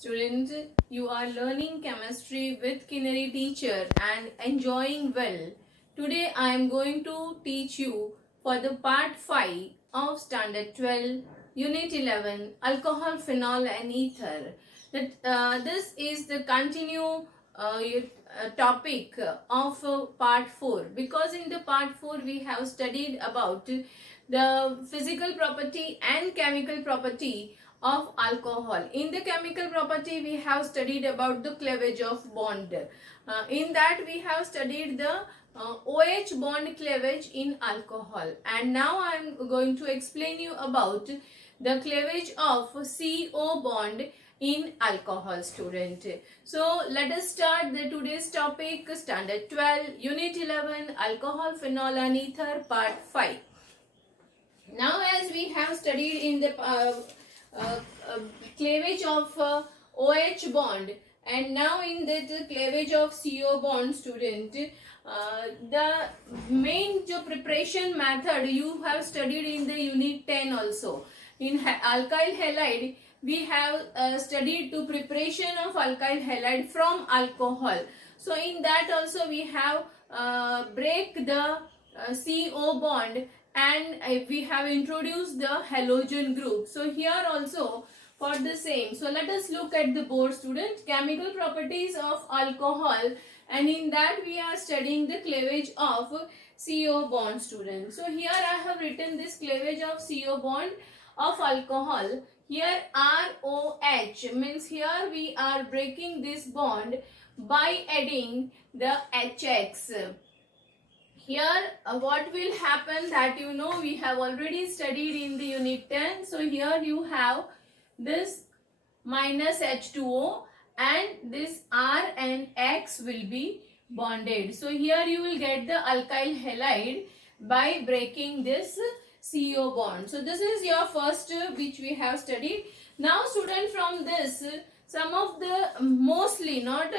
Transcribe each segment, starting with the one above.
Students, you are learning chemistry with Kinnari teacher and enjoying well. Today I am going to teach you for the part 5 of standard 12, unit 11, alcohol, phenol and ether. This is the topic of part 4, because in the part 4 we have studied about the physical property and chemical property of alcohol. In the chemical property we have studied about the cleavage of bond. In that we have studied the OH bond cleavage in alcohol, and now I am going to explain you about the cleavage of CO bond in alcohol, student. So let us start the today's topic, standard 12, unit 11, alcohol, phenol and ether, part 5. Now as we have studied in the uh, cleavage of OH bond, and now in the cleavage of CO bond, student, the main preparation method you have studied in the unit 10 also. In alkyl halide we have studied to preparation of alkyl halide from alcohol. So in that also we have break the CO bond, and we have introduced the halogen group. So here also for the same. So let us look at the board, students. Chemical properties of alcohol, and in that we are studying the cleavage of CO bond, students. So here I have written this cleavage of CO bond of alcohol. Here ROH means here we are breaking this bond by adding the HX. Here what will happen, that we have already studied in the unit 10. So here you have this minus H2O, and this R and X will be bonded. So here you will get the alkyl halide by breaking this CO bond. So this is your first which we have studied. Now student, from this some of the, mostly not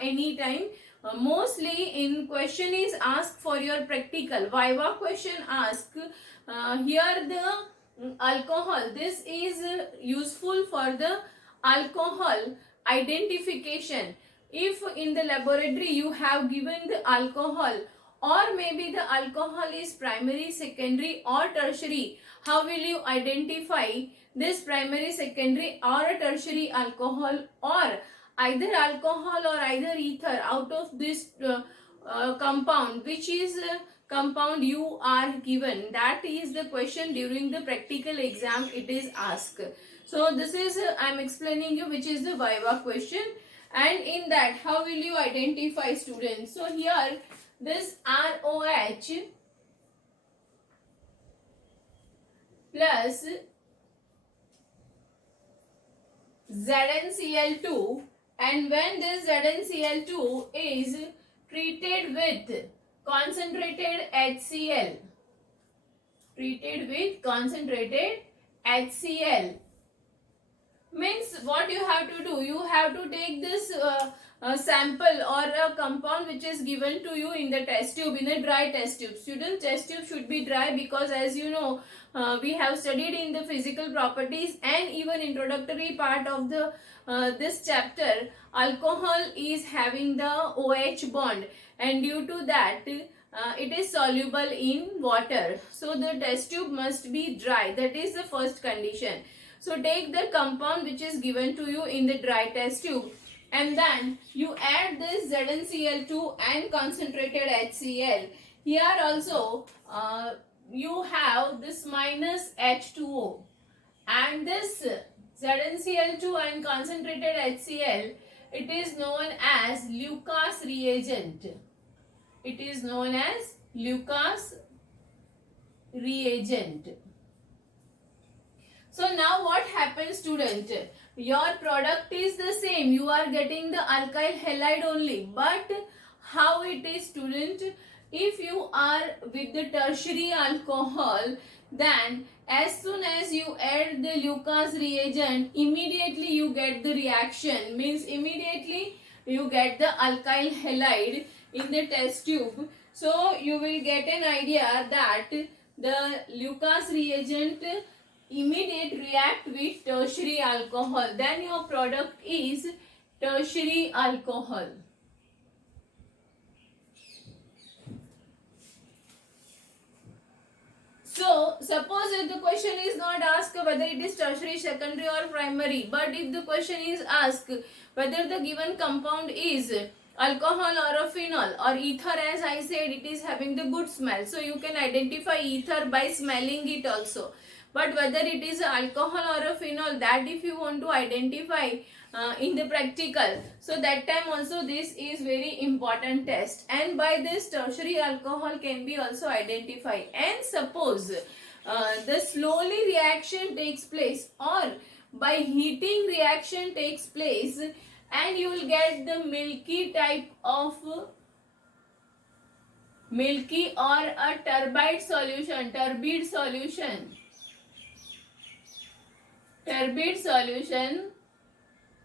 any time, mostly in question is asked for your practical viva question ask here the alcohol. This is useful for the alcohol identification. If in the laboratory you have given the alcohol, or maybe the alcohol is primary, secondary or tertiary, how will you identify this primary, secondary or a tertiary alcohol, or either alcohol or either ether? Out of this compound, which is compound you are given? That is the question during the practical exam it is asked. So this is I am explaining you which is the viva question, and in that how will you identify, students? So here this ROH plus ZnCl2, and when this ZnCl2 is treated with concentrated HCl, means what you have to do, you have to take this sample or a compound which is given to you in the test tube, in a dry test tube. Students, test tube should be dry, because as you know we have studied in the physical properties and even introductory part of the this chapter, alcohol is having the OH bond, and due to that it is soluble in water. So the test tube must be dry. That is the first condition. So take the compound which is given to you in the dry test tube, and then you add this ZnCl2 and concentrated HCl. Here also you have this minus H2O, and this ZnCl2 and concentrated HCl, it is known as Lucas reagent. It is known as Lucas reagent. So now what happens, student? Your product is the same. You are getting the alkyl halide only. But how it is, student? If you are with the tertiary alcohol, then as soon as you add the Lucas reagent, immediately you get the reaction. Means immediately you get the alkyl halide in the test tube. So you will get an idea that the Lucas reagent immediate react with tertiary alcohol, then your product is tertiary alcohol. So, suppose if the question is not asked whether it is tertiary, secondary or primary, but if the question is asked whether the given compound is alcohol or a phenol or ether, as I said, it is having the good smell. So, you can identify ether by smelling it also. But whether it is alcohol or a phenol, that if you want to identify in the practical, so that time also this is very important test, and by this tertiary alcohol can be also identified. And suppose the slowly reaction takes place or by heating reaction takes place, and you will get the milky type of milky or a turbid solution, turbid solution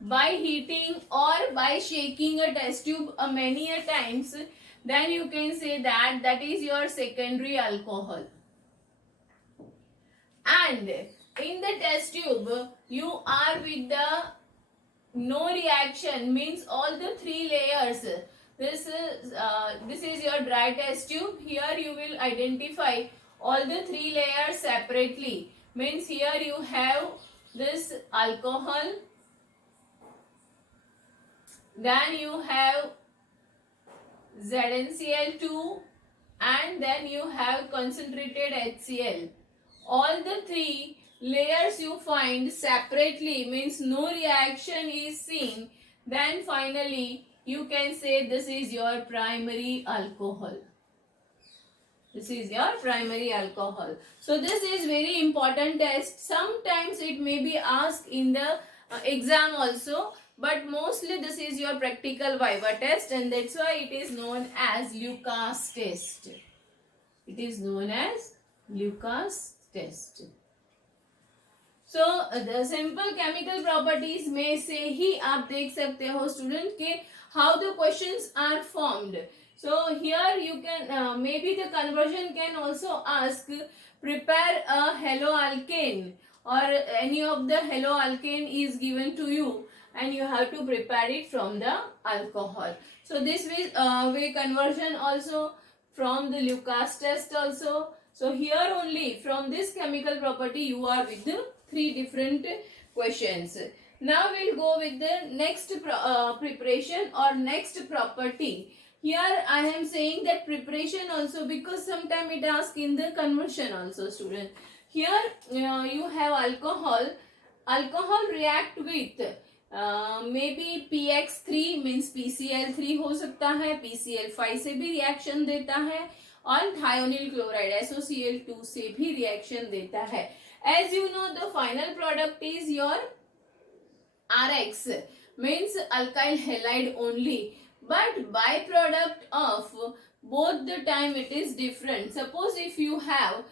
by heating or by shaking a test tube many a times, then you can say that that is your secondary alcohol. And in the test tube you are with the no reaction, means all the three layers. This is your dry test tube. Here you will identify all the three layers separately, means here you have this alcohol, then you have ZnCl2, and then you have concentrated HCl. All the three layers you find separately, means no reaction is seen, then finally you can say this is your primary alcohol. This is your primary alcohol. So this is very important test. Sometimes it may be asked in the exam also, but mostly this is your practical viva test, and that's why it is known as Lucas test. It is known as Lucas test. So the simple chemical properties में से ही आप देख सकते हो student के how the questions are formed. So here you can maybe the conversion can also ask prepare a haloalkane, or any of the haloalkane is given to you and you have to prepare it from the alcohol. So this way conversion also from the Lucas test also. So here only from this chemical property you are with the three different questions. Now we'll go with the next preparation or next property. Here I am saying that preparation also, because sometime it asks in the conversion also student. Here you have alcohol. Alcohol react with maybe PX3 means PCl3 हो सकता है, PCl5 से भी reaction देता है, और thionyl chloride SOCl2 से भी रिएक्शन देता है. As you know, the final product is your RX, means alkyl halide only, but byproduct of both the time it is different. Suppose if you have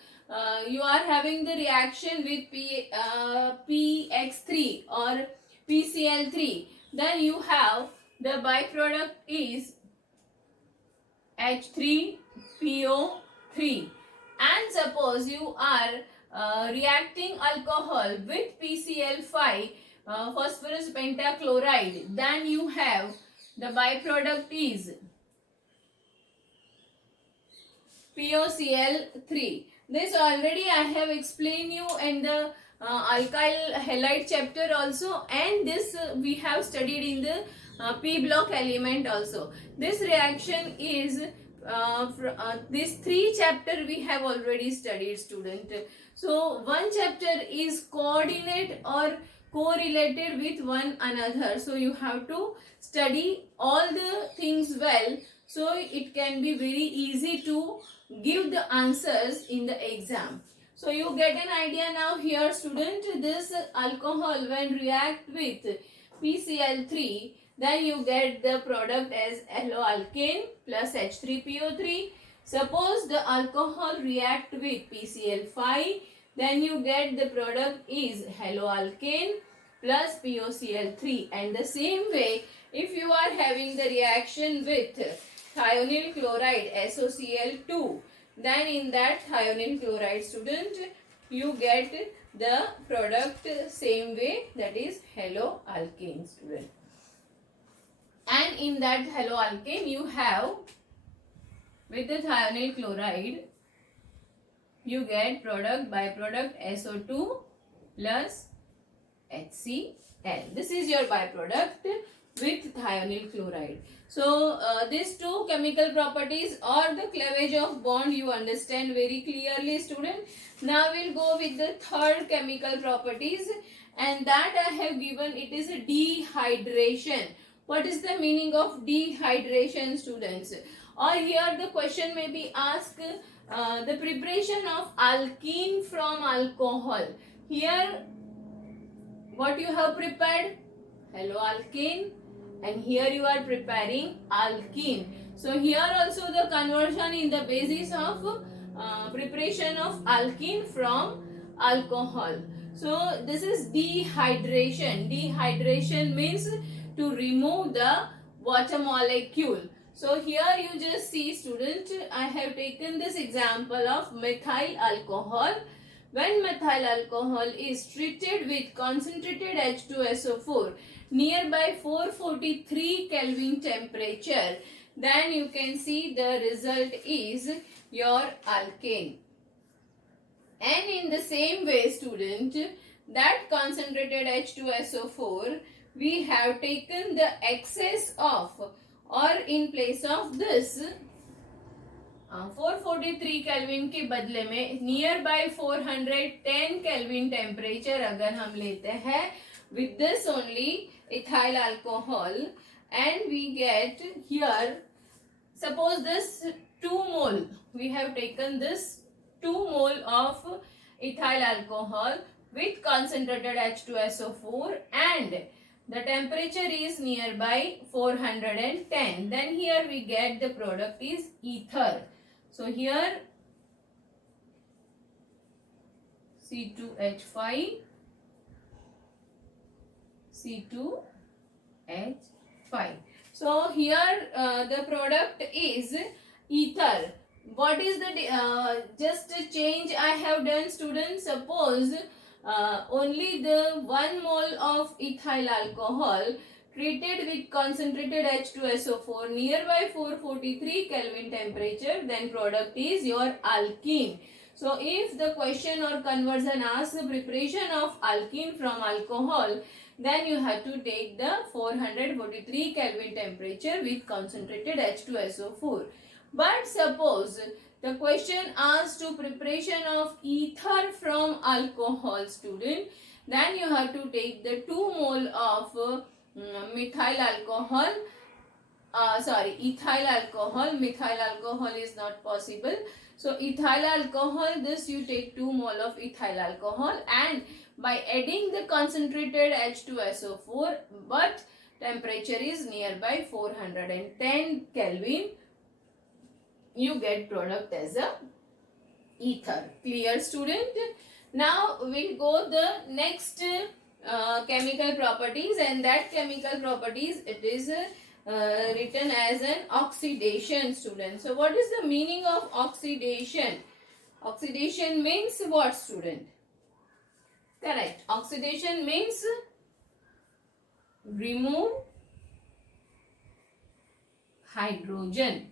you are having the reaction with PX3 or PCl3, then you have the byproduct is H3PO3, and suppose you are reacting alcohol with PCl5 phosphorus pentachloride, then you have the byproduct is POCl3. This already I have explained you in the alkyl halide chapter also, and this we have studied in the P block element also. This reaction is this 3 chapter we have already studied student. So one chapter is coordinate or correlated with one another, so you have to study all the things well, so it can be very easy to give the answers in the exam. So you get an idea now here student. This alcohol when react with PCl3, then you get the product as haloalkane plus H3PO3. Suppose the alcohol react with PCl5, then you get the product is haloalkane plus POCl3. And the same way, if you are having the reaction with thionyl chloride SOCl2, then in that thionyl chloride student you get the product same way, that is haloalkane, student. And in that haloalkane you have, with the thionyl chloride, you get byproduct SO2 plus HCl. This is your byproduct with thionyl chloride. So these two chemical properties or the cleavage of bond you understand very clearly, student. Now we'll go with the third chemical properties, and that I have given, it is a dehydration. What is the meaning of dehydration, students? Or here the question may be asked, the preparation of alkene from alcohol. Here what you have prepared? Haloalkane, and here you are preparing alkene. So here also the conversion in the basis of preparation of alkene from alcohol. So this is dehydration. Dehydration means to remove the water molecule. So here you just see, student, I have taken this example of methyl alcohol. When methyl alcohol is treated with concentrated H2SO4 nearby 443 Kelvin temperature, then you can see the result is your alkane. And in the same way, student, that concentrated H2SO4, we have taken the excess of, or in place of this 443 kelvin के बदले में near by 410 kelvin temperature अगर हम लेते हैं with this only ethyl alcohol, and we get here, suppose this 2 mole, we have taken this 2 mole of ethyl alcohol with concentrated H2SO4 and the temperature is nearby 410, then here we get the product is ether. So here C2H5, C2H5. So here the product is ether. What is the just a change I have done, students? Suppose only the 1 mole of ethyl alcohol treated with concentrated H2SO4 nearby 443 Kelvin temperature, then product is your alkene. So if the question or conversion asks the preparation of alkene from alcohol, then you have to take the 443 Kelvin temperature with concentrated H2SO4. But suppose the question asks to preparation of ether from alcohol, student, then you have to take the 2 mole of methyl alcohol, ethyl alcohol. Methyl alcohol is not possible. So ethyl alcohol, this you take 2 mole of ethyl alcohol, and by adding the concentrated H2SO4, but temperature is nearby 410 Kelvin, you get product as a ether. Clear, student? Now we'll go the next chemical properties, and that chemical properties, it is written as an oxidation, student. So what is the meaning of oxidation? Oxidation means what, student? Correct. Oxidation means remove hydrogen.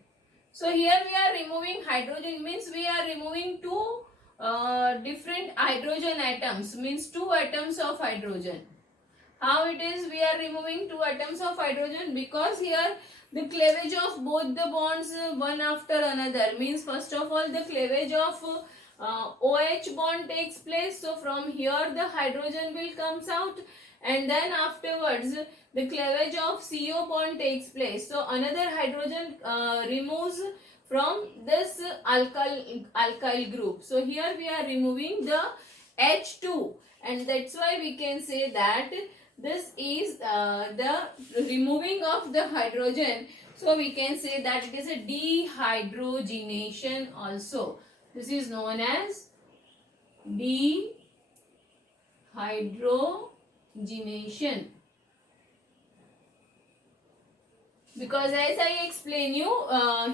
So here we are removing hydrogen, means we are removing two different hydrogen atoms, means 2 atoms of hydrogen. How it is we are removing 2 atoms of hydrogen? Because here the cleavage of both the bonds one after another, means first of all the cleavage of OH bond takes place. So from here the hydrogen will comes out, and then afterwards the cleavage of CO bond takes place. So another hydrogen removes from this alkyl group. So here we are removing the H2, and that's why we can say that this is the removing of the hydrogen. So we can say that it is a dehydrogenation also. This is known as dehydrogenation. Because as I explain you,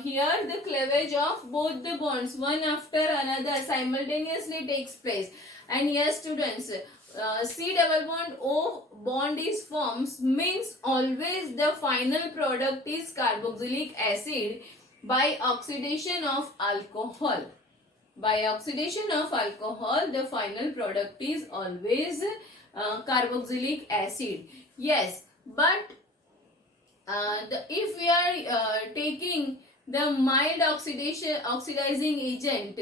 here the cleavage of both the bonds one after another simultaneously takes place. And yes students, C double bond O bond is forms means always the final product is carboxylic acid by oxidation of alcohol. By oxidation of alcohol, the final product is always carboxylic acid. Yes, but if we are taking the mild oxidizing agent,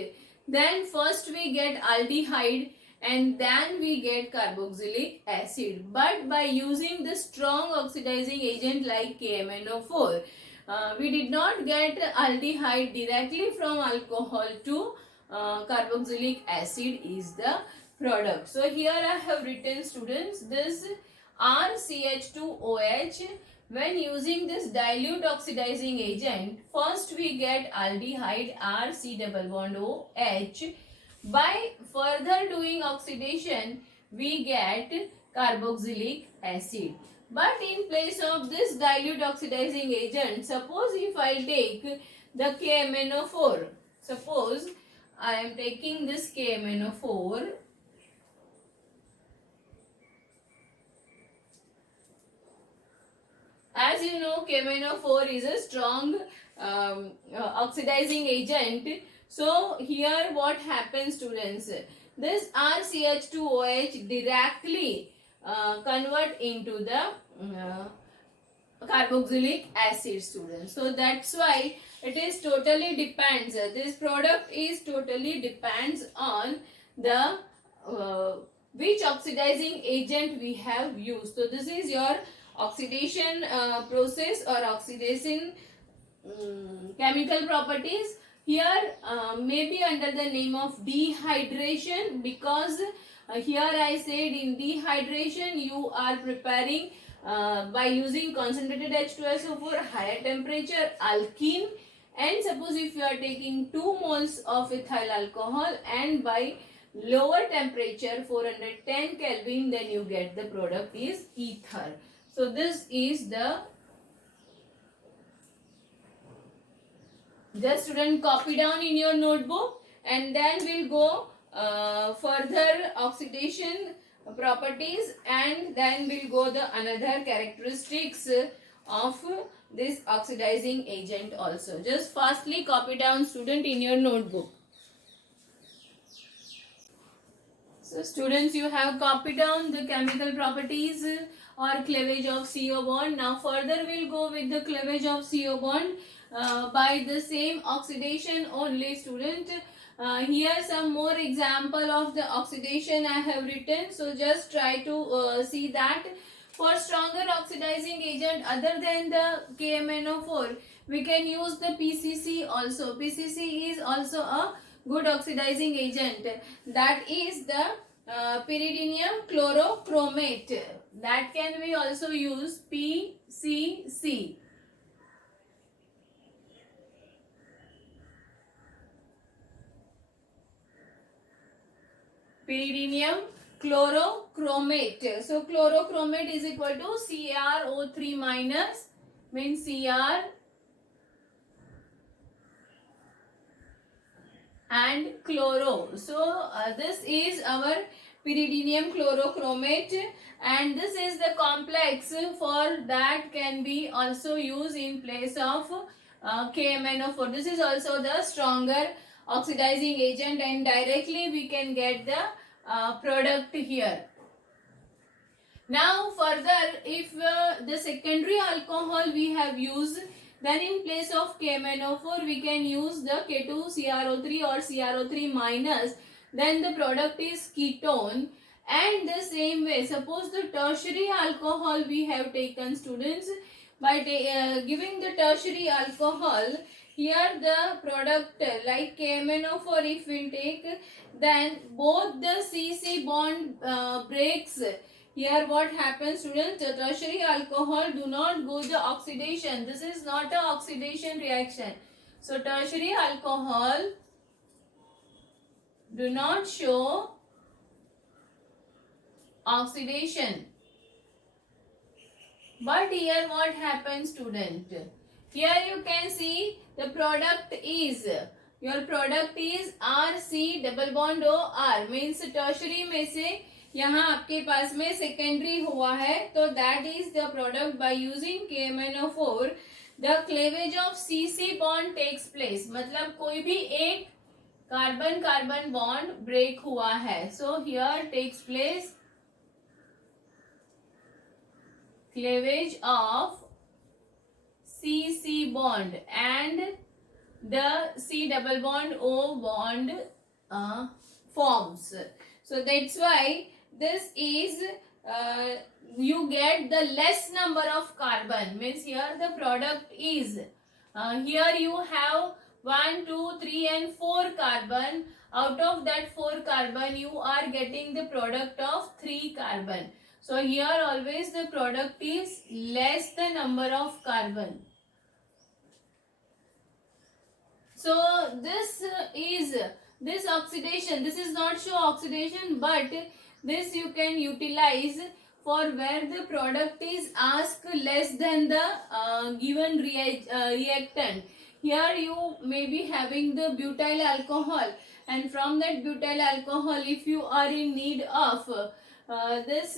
then first we get aldehyde and then we get carboxylic acid. But by using the strong oxidizing agent like KMnO4, we did not get aldehyde directly from alcohol to carboxylic acid is the product. So here I have written students this RCH2OH. When using this dilute oxidizing agent, first we get aldehyde RC double bond OH. By further doing oxidation, we get carboxylic acid. But in place of this dilute oxidizing agent, suppose if I take the KMnO4, suppose I am taking this KMnO4. As you know, KMnO4 is a strong oxidizing agent. So here what happens students? This RCH2OH directly convert into the carboxylic acid students. So that's why it is totally depends. This product is totally depends on the which oxidizing agent we have used. So this is your oxidation process or oxidation chemical properties. Here maybe under the name of dehydration, because here I said in dehydration you are preparing by using concentrated H2SO4 higher temperature alkene, and suppose if you are taking 2 moles of ethyl alcohol and by lower temperature 410 Kelvin, then you get the product is ether. So this is the, just student copy down in your notebook, and then we'll go further oxidation properties, and then we'll go the another characteristics of this oxidizing agent also. Just fastly copy down student in your notebook. So students, you have copied down the chemical properties or cleavage of CO bond. Now further we'll go with the cleavage of CO bond by the same oxidation only student. Here some more example of the oxidation I have written. So just try to see that. For stronger oxidizing agent other than the KMnO4, we can use the PCC also. PCC is also a good oxidizing agent. That is the pyridinium chlorochromate. That can we also use PCC. Pyridinium chlorochromate. So chlorochromate is equal to CrO3 minus, means Cr and chloro. So this is our pyridinium chlorochromate, and this is the complex for that can be also used in place of KMnO4. This is also the stronger oxidizing agent, and directly we can get the product here. Now further, if the secondary alcohol we have used, then in place of KMnO4 we can use the K2CrO3 or CrO3 minus, then the product is ketone. And the same way, suppose the tertiary alcohol we have taken students, by giving the tertiary alcohol, here the product like KMnO4 if we take, then both the CC bond breaks. Here what happens students, the tertiary alcohol do not go the oxidation. This is not a oxidation reaction. So tertiary alcohol do not show oxidation. But here what happens student? Here you can see the product is, your product is RC double bond O R, means tertiary में से यहाँ आपके पास में secondary हुआ है, तो that is the product. By using KMnO4 the cleavage of CC bond takes place. मतलब कोई भी एक कार्बन कार्बन बॉन्ड ब्रेक हुआ है. So here takes place cleavage of CC bond and the C double bond O bond forms. So that's why this is you get the less number of carbon, means here the product is here you have 1, 2, 3 and 4 carbon. Out of that 4 carbon you are getting the product of 3 carbon. So here always the product is less the number of carbon. So this oxidation, this is not show oxidation, but this you can utilize for where the product is asked less than the given reactant. Here you may be having the butyl alcohol, and from that butyl alcohol if you are in need of this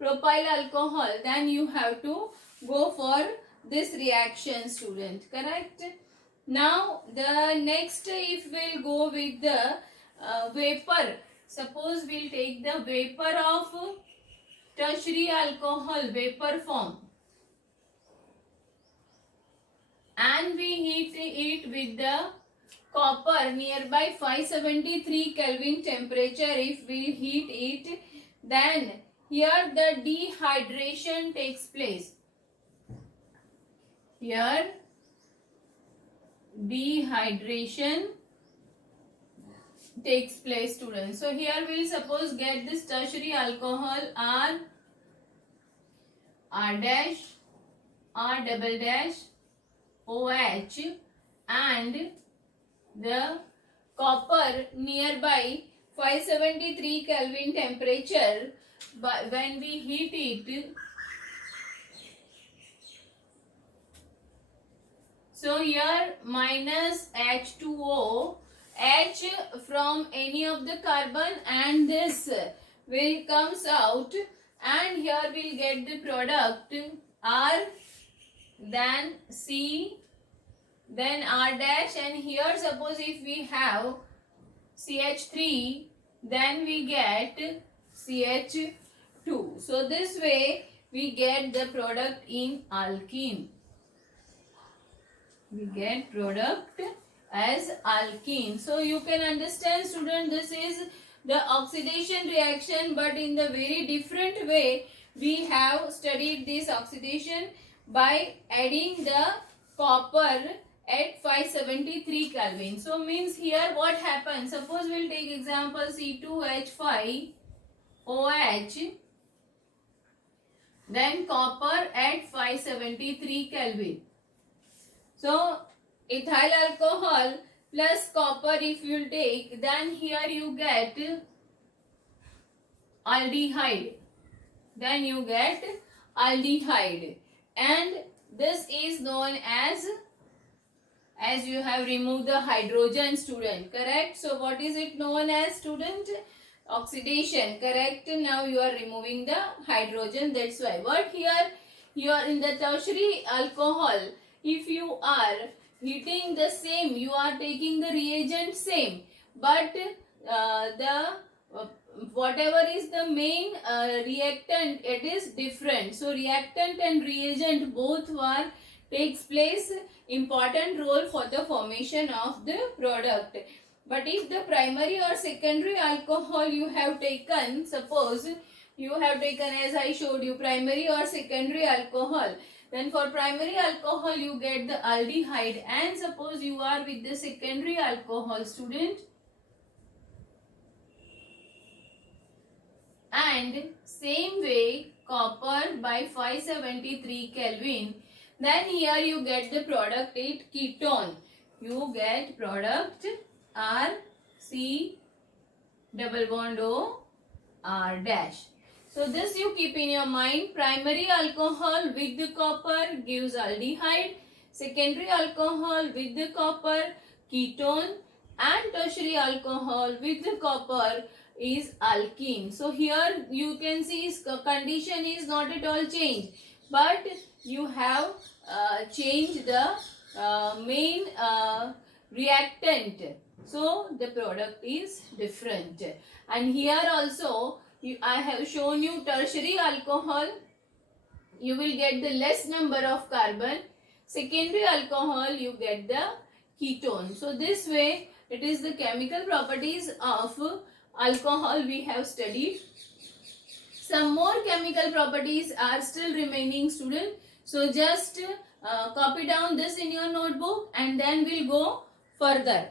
propyl alcohol, then you have to go for this reaction, student. Correct? Now the next, if we'll go with the vapor, suppose we'll take the vapor of tertiary alcohol, vapor form, and we heat it with the copper nearby 573 Kelvin temperature. If we heat it, then here the dehydration takes place. Here dehydration takes place, students. So here we'll suppose get this tertiary alcohol R dash, R double dash, OH, and the copper nearby 573 Kelvin temperature. But when we heat it, so here minus H2O, H from any of the carbon, and this will comes out, and here we'll get the product R, then C, then R dash, and here suppose if we have CH3, then we get CH2. So this way we get the product in alkene. We get product as alkene. So you can understand, student, this is the oxidation reaction, but in the very different way we have studied this oxidation by adding the copper at 573 Kelvin. So means here what happens, suppose we'll take example C2H5OH, then copper at 573 Kelvin. So ethyl alcohol plus copper if you take, then here you get aldehyde. Then you get aldehyde, and this is known as you have removed the hydrogen, student. Correct? So what is it known as, student? Oxidation. Correct? Now you are removing the hydrogen. That's why. But here you are in the tertiary alcohol. If you are heating the same, you are taking the reagent same, but whatever is the main reactant, it is different. So reactant and reagent both takes place important role for the formation of the product. But if the primary or secondary alcohol you have taken, suppose you have taken, as I showed you, primary or secondary alcohol, then for primary alcohol you get the aldehyde, and suppose you are with the secondary alcohol, student, and same way copper by 573 Kelvin, then here you get the product ketone. You get product RC double bond O R dash. So this you keep in your mind. Primary alcohol with the copper gives aldehyde. secondary alcohol with the copper, ketone, and tertiary alcohol with the copper is alkene. So here you can see condition is not at all changed, but you have changed the main reactant. So the product is different. And here also I have shown you tertiary alcohol. You will get the less number of carbon. Secondary alcohol you get the ketone. So this way it is the chemical properties of alcohol we have studied. Some more chemical properties are still remaining, student. So just copy down this in your notebook and then we'll go further.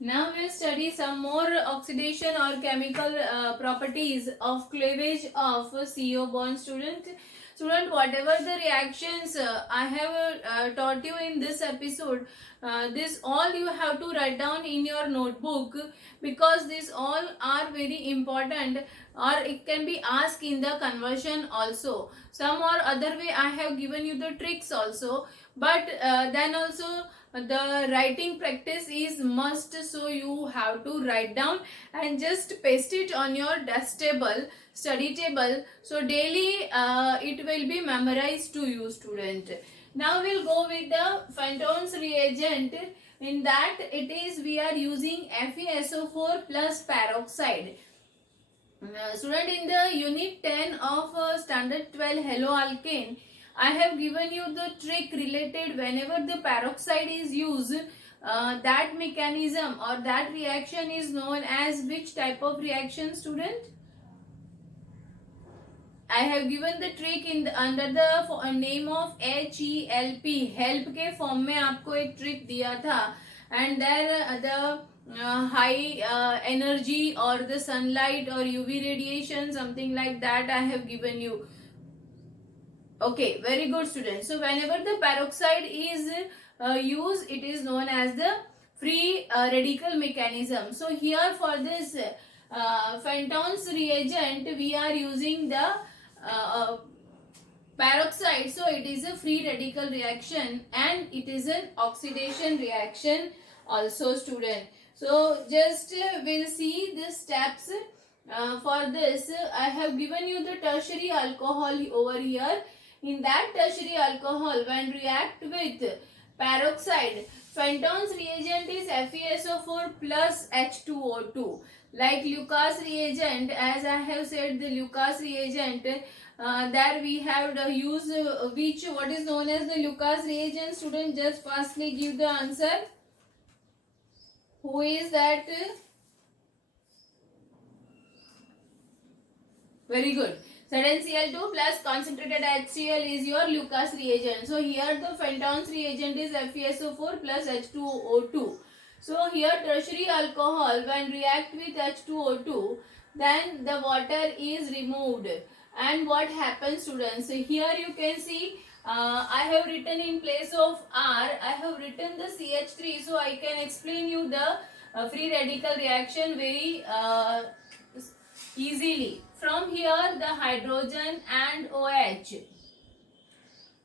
Now we'll study some more oxidation or chemical properties of cleavage of CO bond, student. Student, whatever the reactions I have taught you in this episode, this all you have to write down in your notebook, because these all are very important, or it can be asked in the conversion also. Some or other way I have given you the tricks also, but then also the writing practice is must, so you have to write down and just paste it on your desk table, study table, so daily it will be memorized to you, student. Now we'll go with the Fenton's reagent. In that it is we are using FeSO4 plus peroxide. Student, in the unit 10 of standard 12 haloalkane, I have given you the trick related whenever the peroxide is used, that mechanism or that reaction is known as which type of reaction, student? I have given the trick in the, under the name of HELP. Help के form में आपको एक trick दिया था, and then the high energy or the sunlight or UV radiation, something like that I have given you. Okay, very good, students. So whenever the peroxide is used, it is known as the free radical mechanism. So here for this Fenton's reagent, we are using the peroxide. So it is a free radical reaction and it is an oxidation reaction also, student. So just we'll see the steps. For this I have given you the tertiary alcohol over here. In that tertiary alcohol, when react with peroxide, Fenton's reagent is FeSO4 plus H2O2. Like Lucas reagent, as I have said, the Lucas reagent, there we have the use which, what is known as the Lucas reagent, student, just firstly give the answer. Who is that? Very good. ZnCl2 plus concentrated HCl is your Lucas reagent. So here the Fenton's reagent is FeSO4 plus H2O2. So here tertiary alcohol, when react with H2O2, then the water is removed. And what happens, students? So here you can see I have written in place of R, I have written the CH3, so I can explain you the free radical reaction very easily. From here the hydrogen and OH.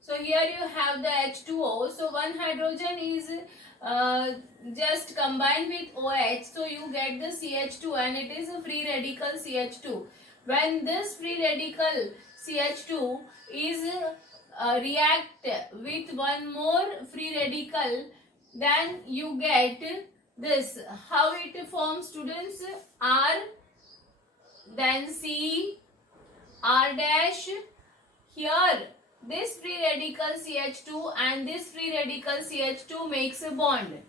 So here you have the H2O. So one hydrogen is just combined with OH. So you get the CH2 and it is a free radical CH2. When this free radical CH2 is react with one more free radical, then you get this. How it forms, students? R, then C, R dash. Here this free radical CH2 and this free radical CH2 makes a bond,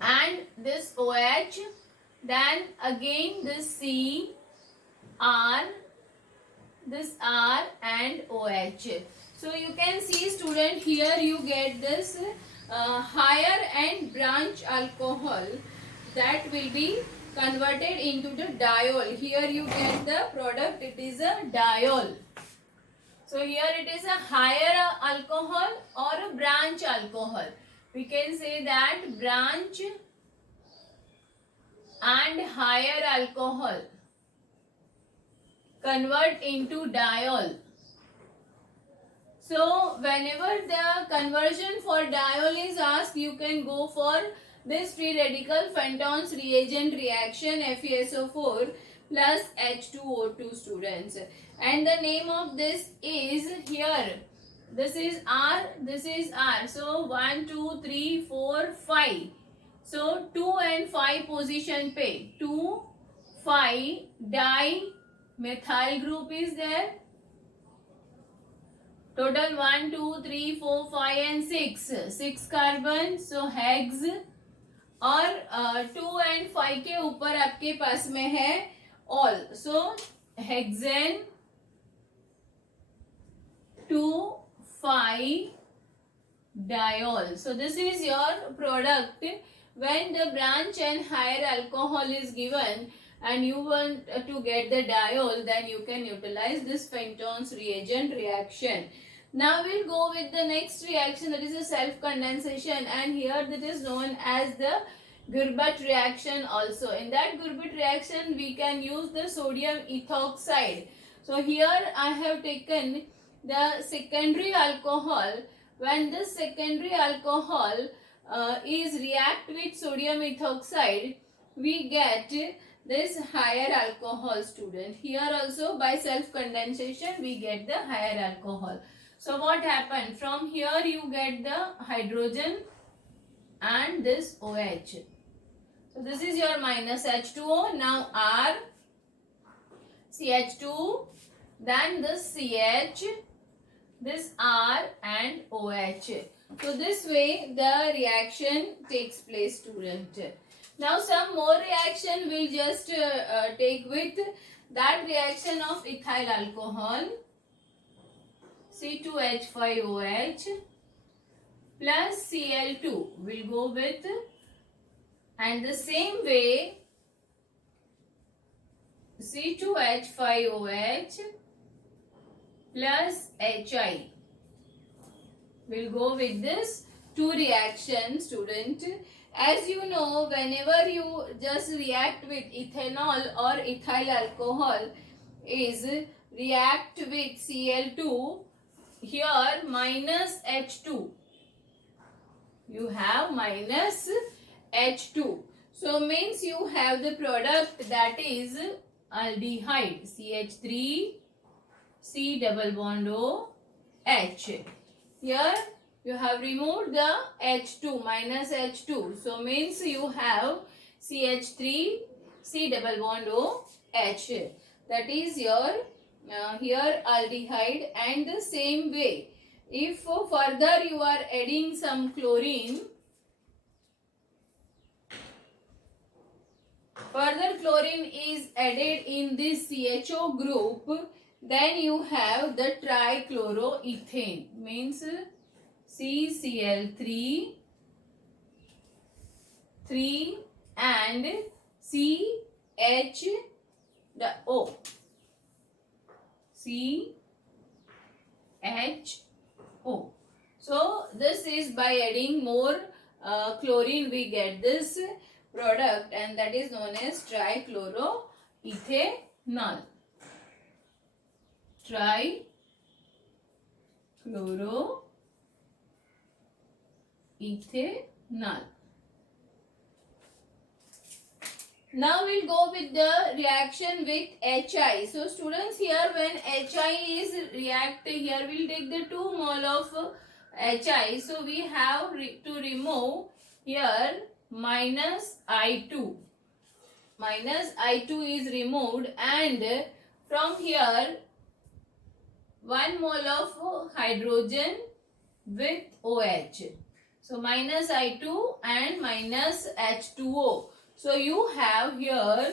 and this OH, then again this C, R, this R and OH. So you can see, student, here you get this higher end branch alcohol that will be converted into the diol. Here you get the product, it is a diol. So here it is a higher alcohol or a branch alcohol. We can say that branch and higher alcohol convert into diol. So whenever the conversion for diol is asked, you can go for this free radical Fenton's reagent reaction FeSO4 plus H2O2 students. And the name of this is here. This is R, this is R. So 1, 2, 3, 4, 5. So 2 and 5 position pe 2, 5 dimethyl group is there. Total 1, 2, 3, 4, 5 and 6. 6 carbon. So hex. और 2 and 5 के ऊपर आपके पास में है all. So hexane 2, 5 diol. So this is your product. When the branch and higher alcohol is given and you want to get the diol, then you can utilize this Fenton's reagent reaction. Now we'll go with the next reaction, that is a self-condensation, and here that is known as the Gurbet reaction also. In that Gurbet reaction, we can use the sodium ethoxide. So here I have taken the secondary alcohol. When this secondary alcohol is react with sodium ethoxide, we get this higher alcohol student. Here also by self-condensation, we get the higher alcohol. So what happened? From here you get the hydrogen and this OH. So this is your minus H2O. Now R, CH2, then this CH, this R and OH. So this way the reaction takes place, student. Now some more reaction we'll just take with that reaction of ethyl alcohol. C2H5OH plus Cl2 will go with, and the same way C2H5OH plus Hi will go with this two reactions, student. As you know, whenever you just react with ethanol or ethyl alcohol is react with Cl2, here minus H2. You have minus H2. So means you have the product that is aldehyde, CH3, C double bond O, H. Here you have removed the H2, minus H2. So means you have CH3, C double bond O, H. That is your here aldehyde. And the same way, if further you are adding some chlorine, further chlorine is added in this CHO group, then you have the trichloroethane, means CCl3, 3 and CHO. CHO. So this is by adding more chlorine we get this product, and that is known as trichloroethanol. Trichloroethanol. Now we'll go with the reaction with HI. So students, here when HI is react, here we'll take the 2 mole of HI. So we have to remove here minus I2. Minus I2 is removed, and from here 1 mole of hydrogen with OH. So minus I2 and minus H2O. So you have here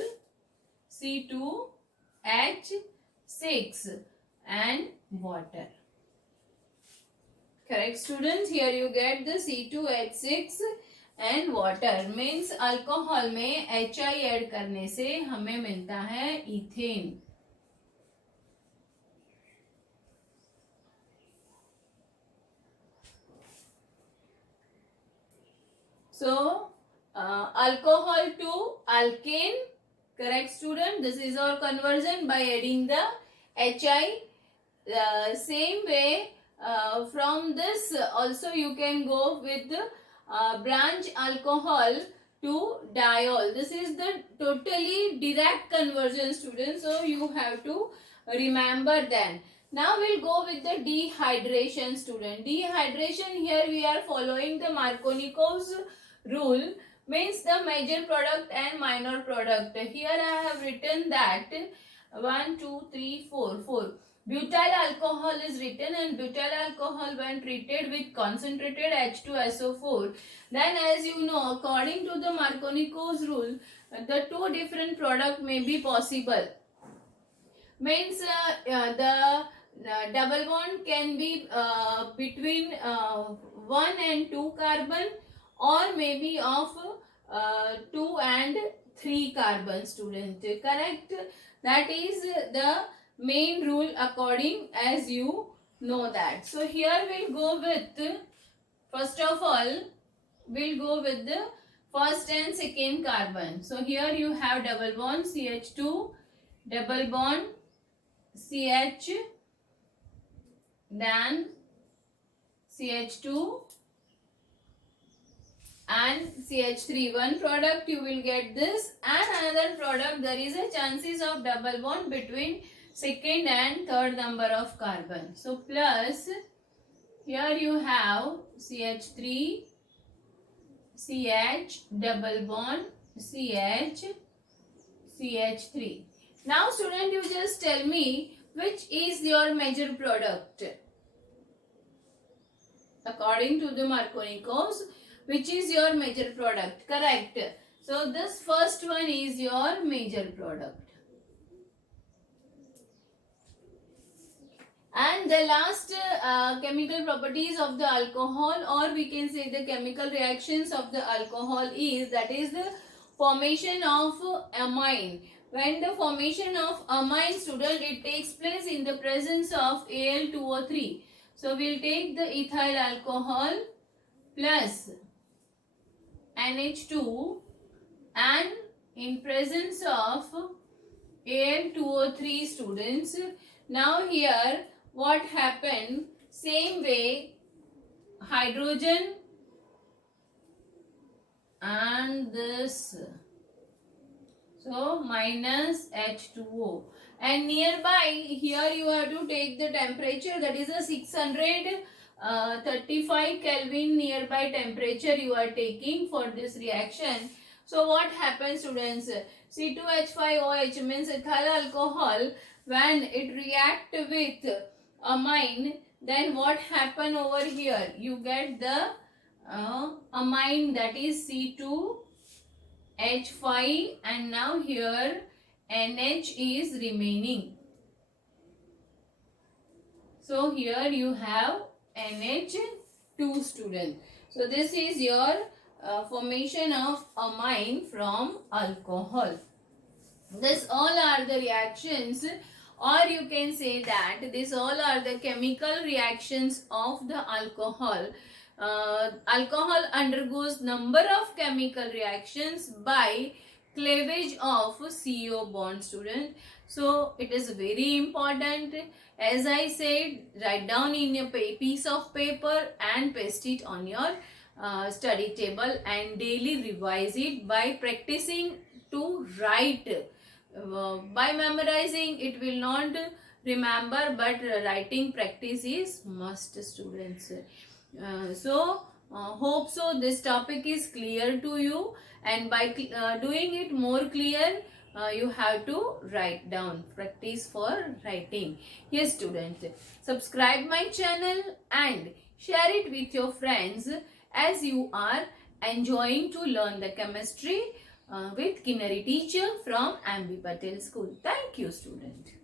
C2H6 and water. Correct, students? Here you get the C2H6 and water. Means alcohol में HI add करने से हमें मिलता है ethane. So alcohol to alkane. Correct, student? This is our conversion by adding the HI. Same way from this also you can go with branch alcohol to diol. This is the totally direct conversion, students, so you have to remember that. Now we'll go with the dehydration, student. Dehydration, here we are following the Markovnikov's rule, means the major product and minor product. Here I have written that 1, 2, 3, 4. Butyl alcohol is written, and butyl alcohol when treated with concentrated H2SO4, then as you know, according to the Markovnikov's rule, the two different product may be possible. Means the double bond can be between 1 and 2 carbon, or maybe of 2 and 3 carbon, student. Correct? That is the main rule according as you know that. So here we'll go with, first of all, we'll go with the first and second carbon. So here you have double bond CH2, double bond CH, then CH2 and CH3. One product you will get this, and another product there is a chances of double bond between second and third number of carbon. So plus here you have CH3, CH, double bond CH, CH3. Now student, you just tell me which is your major product according to the Markovnikov's. Which is your major product? Correct. So this first one is your major product. And the last chemical properties of the alcohol, or we can say the chemical reactions of the alcohol, is that is the formation of amine. When the formation of amine, student, it takes place in the presence of Al2O3. So we'll take the ethyl alcohol plus NH2, and in presence of Al2O3, students. Now here what happened, same way hydrogen and this, so minus H2O, and nearby here you have to take the temperature, that is a 635 Kelvin nearby temperature you are taking for this reaction. So what happens, students? C2H5OH means ethyl alcohol, when it react with amine, then what happen over here? You get the amine, that is C2H5, and now here NH is remaining. So here you have NH2, student. So this is your formation of amine from alcohol. This all are the reactions, or you can say that these all are the chemical reactions of the alcohol. Alcohol undergoes number of chemical reactions by cleavage of CO bond, student. So it is very important. As I said, write down in a piece of paper and paste it on your study table, and daily revise it by practicing to write. By memorizing it will not remember, but writing practice is must, students. Hope so this topic is clear to you, and by doing it more clear, you have to write down, practice for writing. Yes, students, subscribe my channel and share it with your friends, as you are enjoying to learn the chemistry with Kinnari teacher from Ambi Patel School. Thank you, student.